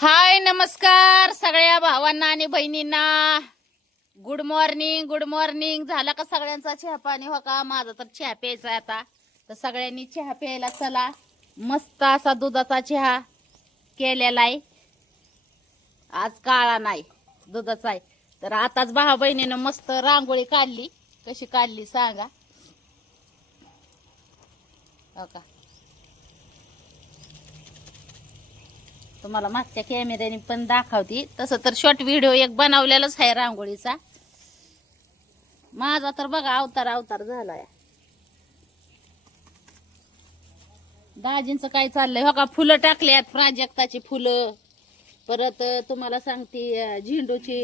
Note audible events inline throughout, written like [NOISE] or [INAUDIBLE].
हाय नमस्कार सगळ्या भावांना आणि बहिणींना. गुड मॉर्निंग गुड मॉर्निंग झाला का सगळ्यांचा चहा पाणी? हो का? माझा तर चहा प्यायचा आहे आता. तर सगळ्यांनी चहा प्यायला चला. मस्त असा दुधाचा चहा केलेला आहे. आज काळा नाही दुधाचा आहे. तर आताच भावा बहिणीनं मस्त रांगोळी काढली. कशी काढली सांगा. हो का? तुम्हाला मागच्या कॅमेऱ्याने पण दाखवते. तसं तर शॉर्ट व्हिडिओ एक बनवलेलाच आहे रांगोळीचा. माझा तर बघा अवतार अवतार झालाय. दाजींचं काय चाललंय? हो का फुलं टाकल्यात प्राजक्ताची फुलं. परत तुम्हाला सांगते झेंडूची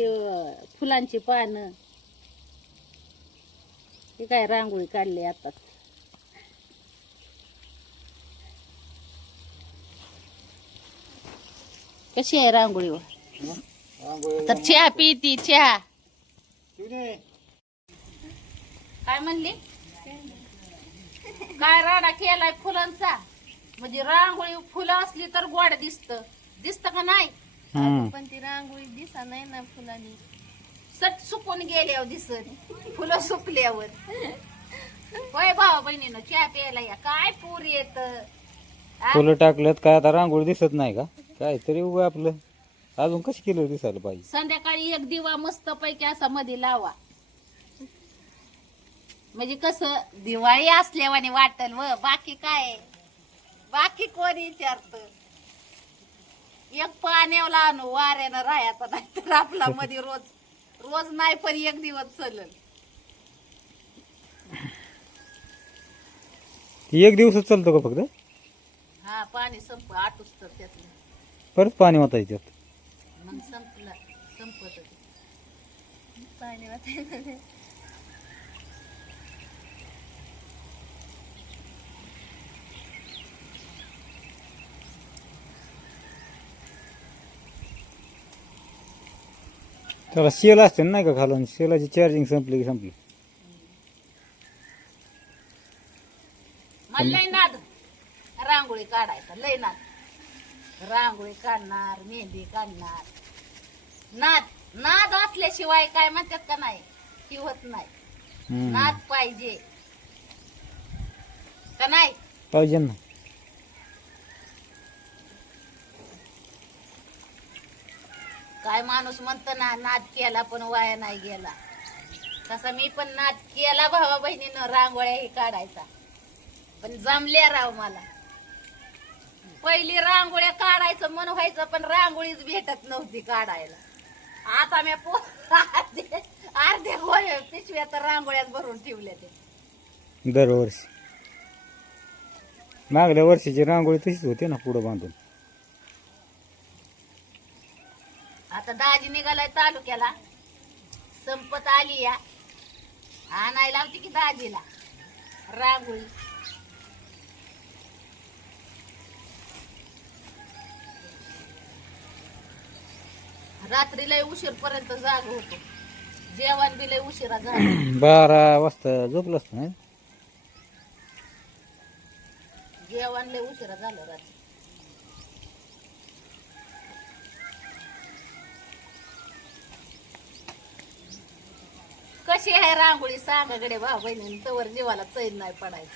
फुलांची पानं. ही काय रांगोळी काढली आता. कशी आहे रांगोळीवर तर चहा पिती चहा. काय म्हणली? काय राडा केलाय फुलांचा? म्हणजे रांगोळी फुलं असली तर गोड दिसत. दिसत का नाही? पण ती रांगोळी दिसा नाही ना फुलांनी. सट सुकून गेल्यावर दिसत. फुलं सुकल्यावर. होय भावा बहिणीनं चहा प्यायला या. काय पूर येत? फुलं टाकल्यात काय आता रांगोळी दिसत नाही का? काय तरी उगा आपलं. अजून कशी किलो दिसायला पाहिजे? संध्याकाळी एक दिवा मस्त पैकी असा मध्ये लावा. म्हणजे कसं दिवाळी असल्यावाने वाटल व बाकी काय? बाकी कोण विचारत? एक पाण्याला आणू वाऱ्यानं राहायचा नाही तर आपला मध्ये रोज रोज नाही पण एक दिवस चलल एक दिवसच चालतो का फक्त? हा पाणी संप आटूच तर त्यातलं परत पाणी वाचायचं मग संपलं संपत पाणी वाटायचं त्याला शेल असते ना नाही का खालून? शेलाची चार्जिंग संपली की संपली. मला लय नाद. रांगोळी काढायचा लय नाद. रांगोळी काढणार मेहंदी काढणार. नाद नाद असल्याशिवाय काय म्हणतात का नाही? की होत नाही. नाद पाहिजे. का नाही? पाहिजे ना. काय माणूस म्हणतो ना नाद केला पण वाया नाही गेला. तसा मी पण नाद केला भावा बहिणीनं रांगोळ्याही काढायचा. पण जमल्या राव मला. पहिली रांगोळ्या काढायचं मन व्हायचं पण रांगोळीच भेटत नव्हती काढायला. आता मी पो अर्धे गोळे पिशव्या तर रांगोळ्यात भरून ठेवल्या ते दरवर्षी मागल्या वर्षीची रांगोळी तशीच होती ना पुढं बांधून. आता दाजी निघालाय तालुक्याला. संपत आली या. आणायला होती की दाजीला. रांगोळी. रात्री लय उशीर पर्यंत जाग होतो. जेवण बी लय उशिरा झालं. [CLEARS THROAT] बारा वाजता झोपलं असतं नाही? जेवण लय उशिरा झालं रात्री. कशी आहे रांगोळी सांगा गडे भाऊ बहिणी तवर जीवाला चैन नाही पडायचं.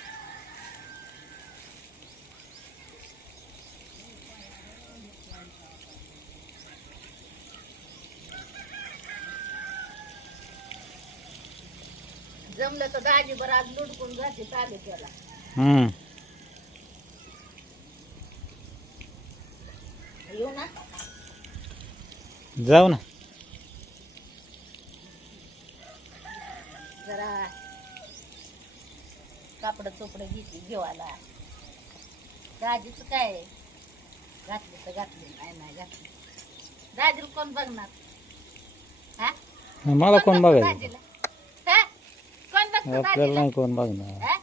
तर दाजी बरं आज लुडकून जाते तालुक्याला. हम्म. येऊ ना. जाऊ ना. जरा कापड चोपड घेतली घेवाला दाजीच काय? घातली तर घातली नाही नाही घातली. दाजीला कोण बघणार? हा? मला कोण बघायचं? दाजीला? आपल्याला? नाही कोण बघणार.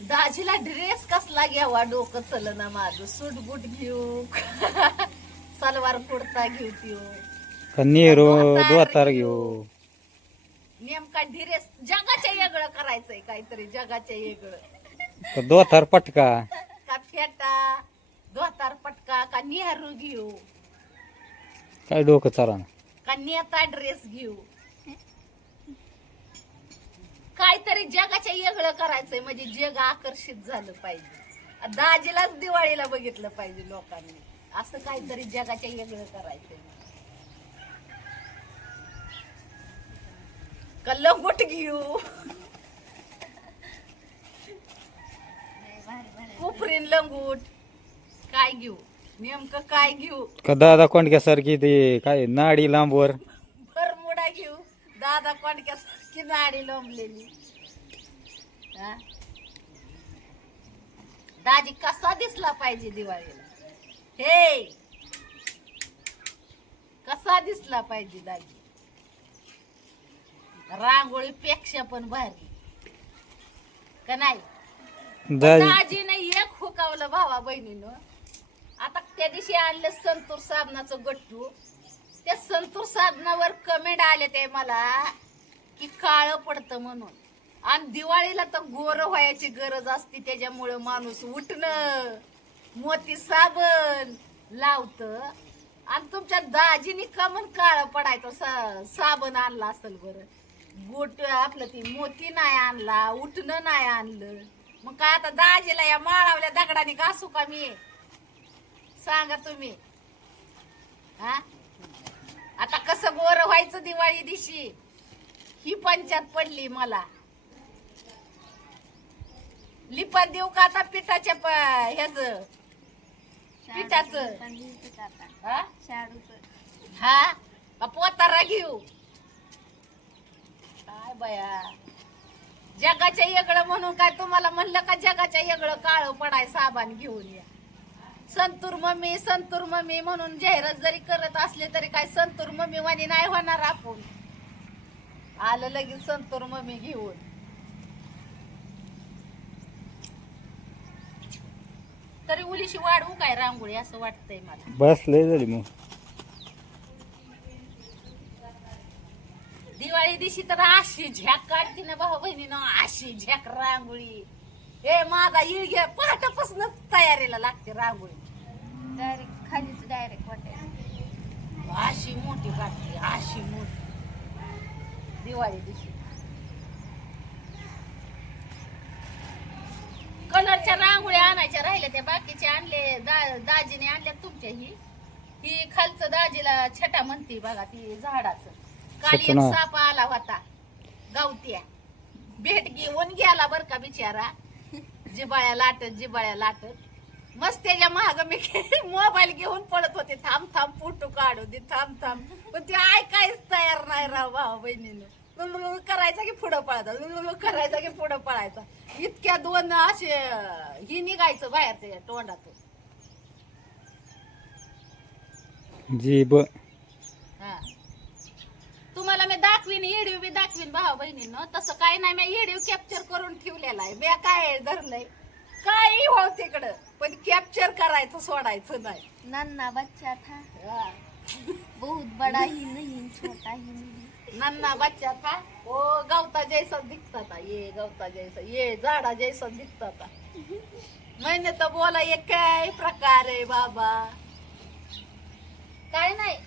दाजीला ड्रेस कसला घ्यावा? डोकं चल ना माझं. सूट बूट घेऊ. [LAUGHS] सलवार कुर्ता घेऊ का नेहरू दोतार घेऊ. नेमका धीरे जगाच्या वेगळं करायचंय काहीतरी जगाच्या वेगळं. का दोतार पटका. का फेटा धोतार पटका का नेहरू घेऊ? काय डोकं चाला का नेता ड्रेस घेऊ? काहीतरी जगाच्या वेगळं करायचंय म्हणजे जग आकर्षित झालं पाहिजे. दाजीलाच दिवाळीला बघितलं पाहिजे लोकांनी. असं काहीतरी जगाच्या वेगळं करायचंय. का लंगोट घेऊ कुफरीन लंगूट। काय घेऊ? नेमकं काय घेऊ? का दादा कोंडक्यासारखी ते काय नाडी लांबवर? बरमुडा घेऊ. दादा कोणक्या की नाडी लोंबलेली. हा? दाजी कसा दिसला पाहिजे दिवाळीला? हे! कसा दिसला पाहिजे दाजी? रांगोळी पेक्षा पण भारी. का नाही? दाजी. दाजीने एक हुकावलं भावा बहिणीनं. आता त्या दिवशी आणलं संतूर साबणाचं गट्टू. त्या संतूर साबणावर कमेंट आले ते मला की काळं पडतं म्हणून. आणि दिवाळीला तर गोर व्हायची गरज असते त्याच्यामुळं माणूस उठणं मोती साबण लावत. आणि तुमच्या दाजीनी कमन काळं पडायचं? सा- साबण आणला असेल बरं. गोट आपलं ती मोती नाही आणला उठणं नाही आणलं. मग काय आता दाजीला या माळावल्या दगडाने घासू का मी? सांगा तुम्ही. हा? आता कसं गोर व्हायचं दिवाळी दिवशी? ही पंचायत पडली मला. लिपा देऊ का आता पिठाच्या ह्याच? पिठाचं. हा? पोतारा घेऊ? बया. जगाच्या येगळं म्हणून काय तुम्हाला म्हणलं का जगाच्या येगळं काळं पडाय साबण घेऊन या. संतूर मम्मी संतूर मम्मी म्हणून जाहिरात जरी करत असले तरी काय संतूर मम्मी वाणी नाही होणार आपण. आलं लगेच संतूर मम्मी घेऊन. तरी उलीशी वाढवू काय रांगोळी असं वाटतंय मला. बस लय झाली मग. दिवाळी दिवशी तर अशी झॅक काढती ना भाऊ बहिणीनं अशी झॅक रांगोळी. हे माझा येळ घ्या पहाटापासूनच तयारीला लागते रांगोळी. डायरेक्ट खालीच डायरेक्ट वाटायचं. अशी मोठी काढते अशी मोठी. दिवाळी दिवशी. कलरच्या रांगोळ्या आणायच्या राहिल्या त्या बाकीचे आणले दा- दाजीने आणल्या तुमच्या ही ही खालचं दाजीला छटा म्हणते बघा ती झाडाचं. काली एक छटणा. साप आला होता गावत्या भेट घेऊन गेला बर का बिचारा. जिबाळ्या लाटत जिबाळ्या लाटत. मस्त त्याच्या महाग मी [LAUGHS] मोबाईल घेऊन पडत होते. थांब थांब फोटो काढू दे थांब थांब. पण ते ऐकायच तयार नाही राव भाऊ बहिणीनं. करायचा की पुढं पळायचा? लुलुलु करायचा की पुढं पळायचा? इतक्या दोन असे ही निघायचं बाहेर त्याच्या तोंडातून जीब. तुम्हाला मी दाखवीन येडीव बी दाखवीन भाऊ बहिणीनं. तसं काय नाही मी येडीव कॅप्चर करून ठेवलेला आहे. मी काय धरलंय? काही हो तिकडं. पण कॅप्चर करायचं सोडायचं नाही. नन्ना बच्चा था. बहुत बड़ा ही नहीं छोटा ही नहीं. नन्ना बच्चा था. ओ गवता जैसा दिखता था. ये गवता जैसा ये झाडा जैसा दिखता था. मैंने तो बोला ये काय प्रकार आहे बाबा? काय नाही.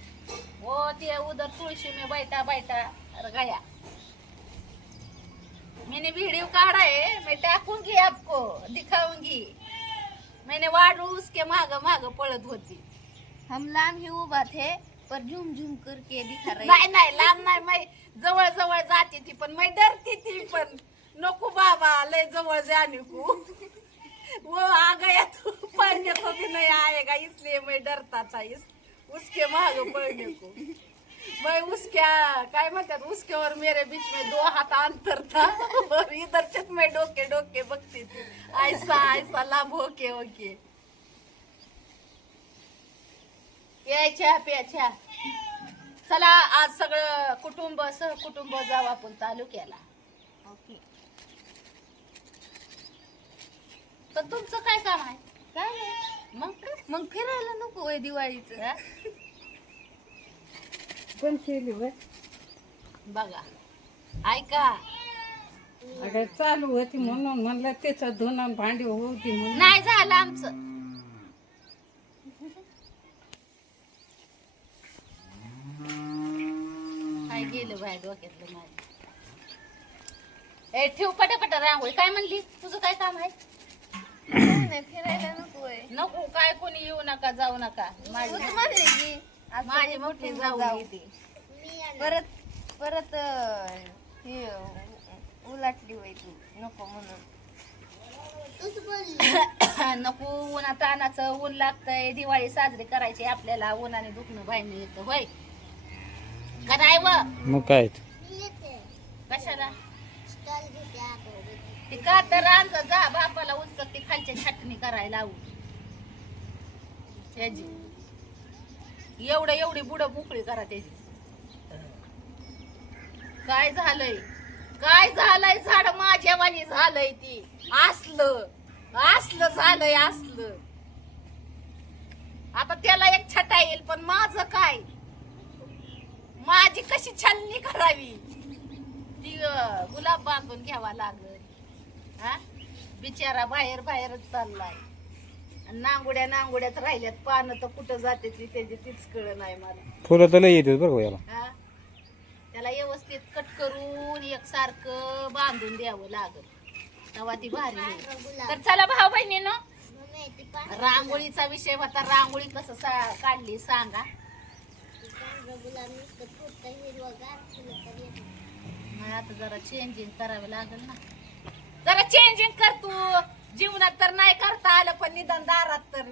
वो ते उधर तुळशी में बैठा बैठा गया मैंने वीडियो काढ़ा है मैं टाकूंगी आपको दिखाऊंगी मैंने वाडू उसके माग माग पळत होती. हम लाम ही उभा थे पर झूम झूम करके दिखा रहे. नाही नाही लांब नाही मै जवळ जवळ जाते ती पण मै डरती ती पण नको बाबा लय जवळ जाने को वो आ गया तो पढ़ने को भी नहीं आएगा इसलिए मैं डरता था इस उसके माग पढ़ने को मैं उसके काय म्हणतात उसके और मेरे बीच में दो हाथ अंतर था और इधर से मैं डोके डोके बघती थी ऐसा ऐसा लांब होके होके. यायच्या प्याच्या चला आज सगळं कुटुंब सहकुटुंब जाऊ आपण तालुक्याला. ओके. तर तुमचं काय काम आहे? काय नाही मग? मग फिरायला नको होय दिवाळीचं. हा? पण केली बाय बघा. ऐका. अगं चालू होती म्हणून म्हणलं त्याचं धुणं भांडी होती म्हणून. नाही झालं आमचं. काय गेलं बाय डोक्यातलं माझ्या ए ठेव पटापटा रांगोळी. काय म्हणली? तुझं काय काम आहे? नाही, फिरायला नकोय नको काय कोणी येऊ नका जाऊ नका. तू माझी म्हणले की. आज माझी मोठी जाऊ. येते. परत परत अं, हे उलाटली होय तू. नको म्हणून. [COUGHS] नको उन्हा तानाचं ऊन लागतंय. दिवाळी साजरी करायची आपल्याला. उन्हाने दुखणं बाहेर येतं होय? का नाही व? मग काय? ते? कशाला? ते का तर आणलं जा बापाला उचक ती खालच्या छाटणी करायला लावू. त्याची. एवढं एवढी बुड बुकळी करा त्याची. काय झालंय? काय झालंय? झाड माझ्यावानी झालंय ती. असलं. असलं झालंय असलं. आता त्याला एक छटा येईल पण माझं काय? माझी कशी छाननी करावी? ती गुलाब बांधून घ्यावा लागल. हा? बिचारा बाहेर बाहेरच चाललाय. आणि नांगुड्या नांगुड्यात राहिल्यात पानं तर कुठं जाते ती त्याची तीच कळ नाही मला. फुलं तर लय येतात बरं का याला. हा? त्याला व्यवस्थित कट करून एक सारखं बांधून द्यावं लागल. तेव्हा ती भारी होईल. तर चला भाऊ बहिणीनो रांगोळीचा विषय होता. रांगोळी कसं सा- काढली सांगा. आता जरा चेंजिंग करावं लागेल ना. जरा चेंजिंग कर तू. जीवनात तर नाही करता आलं पण निदान दारात तर.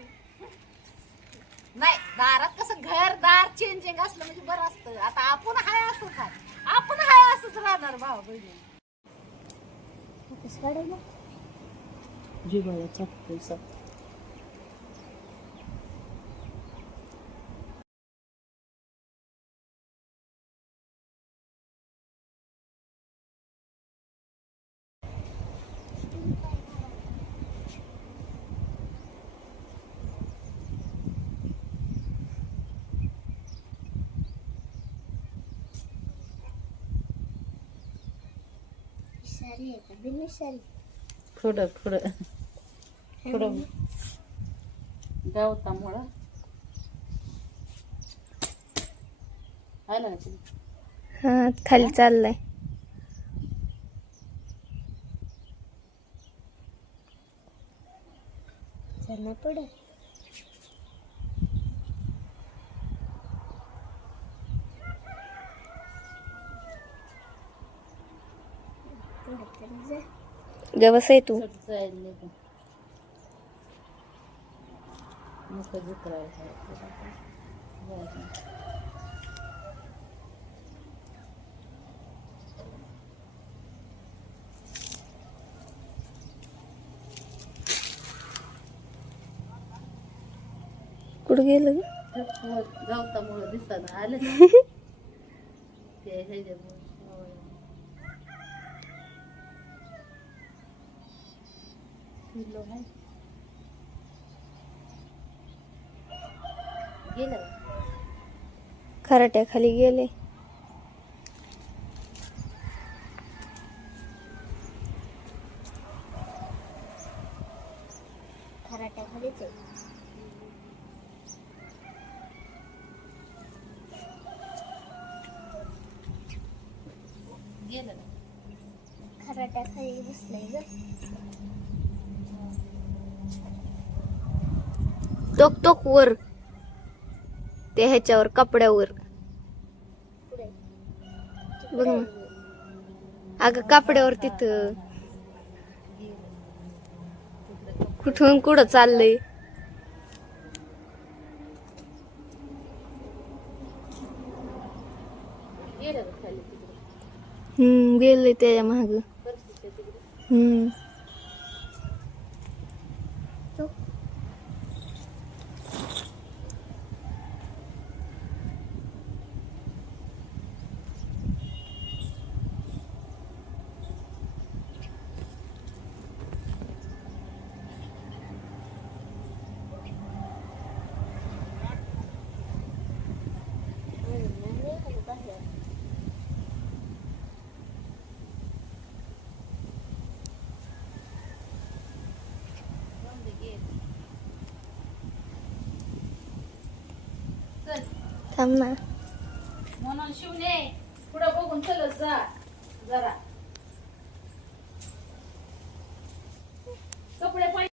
नाही दारात कसं घर दार चेंजिंग असलं म्हणजे बरं असतं. आता आपण हाय असंच आहे आपण हाय असंच राहणार भाऊ बहिणी. पुढं पुढं. पुढं. गवतामुळं. आलं ना तुला? हा खाली चाललाय. गवस आहे तू. कुठं गेलं? गवतामुळं दिसत आलं [LAUGHS] ते ह्याच्यामुळं. किलो आहे. गेलं खराट्याखाली गेले गेलं ना. खराट्याखाली बसलाय ग टोक टोक वर ते ह्याच्यावर कपड्यावर. बघ ना. अगं कपड्यावर तिथं. कुठून कुठं चाललंय? गेलं हम्म गेलंय त्याच्या माग. हम्म. थांब ना. म्हणून शिवणे पुढं बघून चलत जा जरा.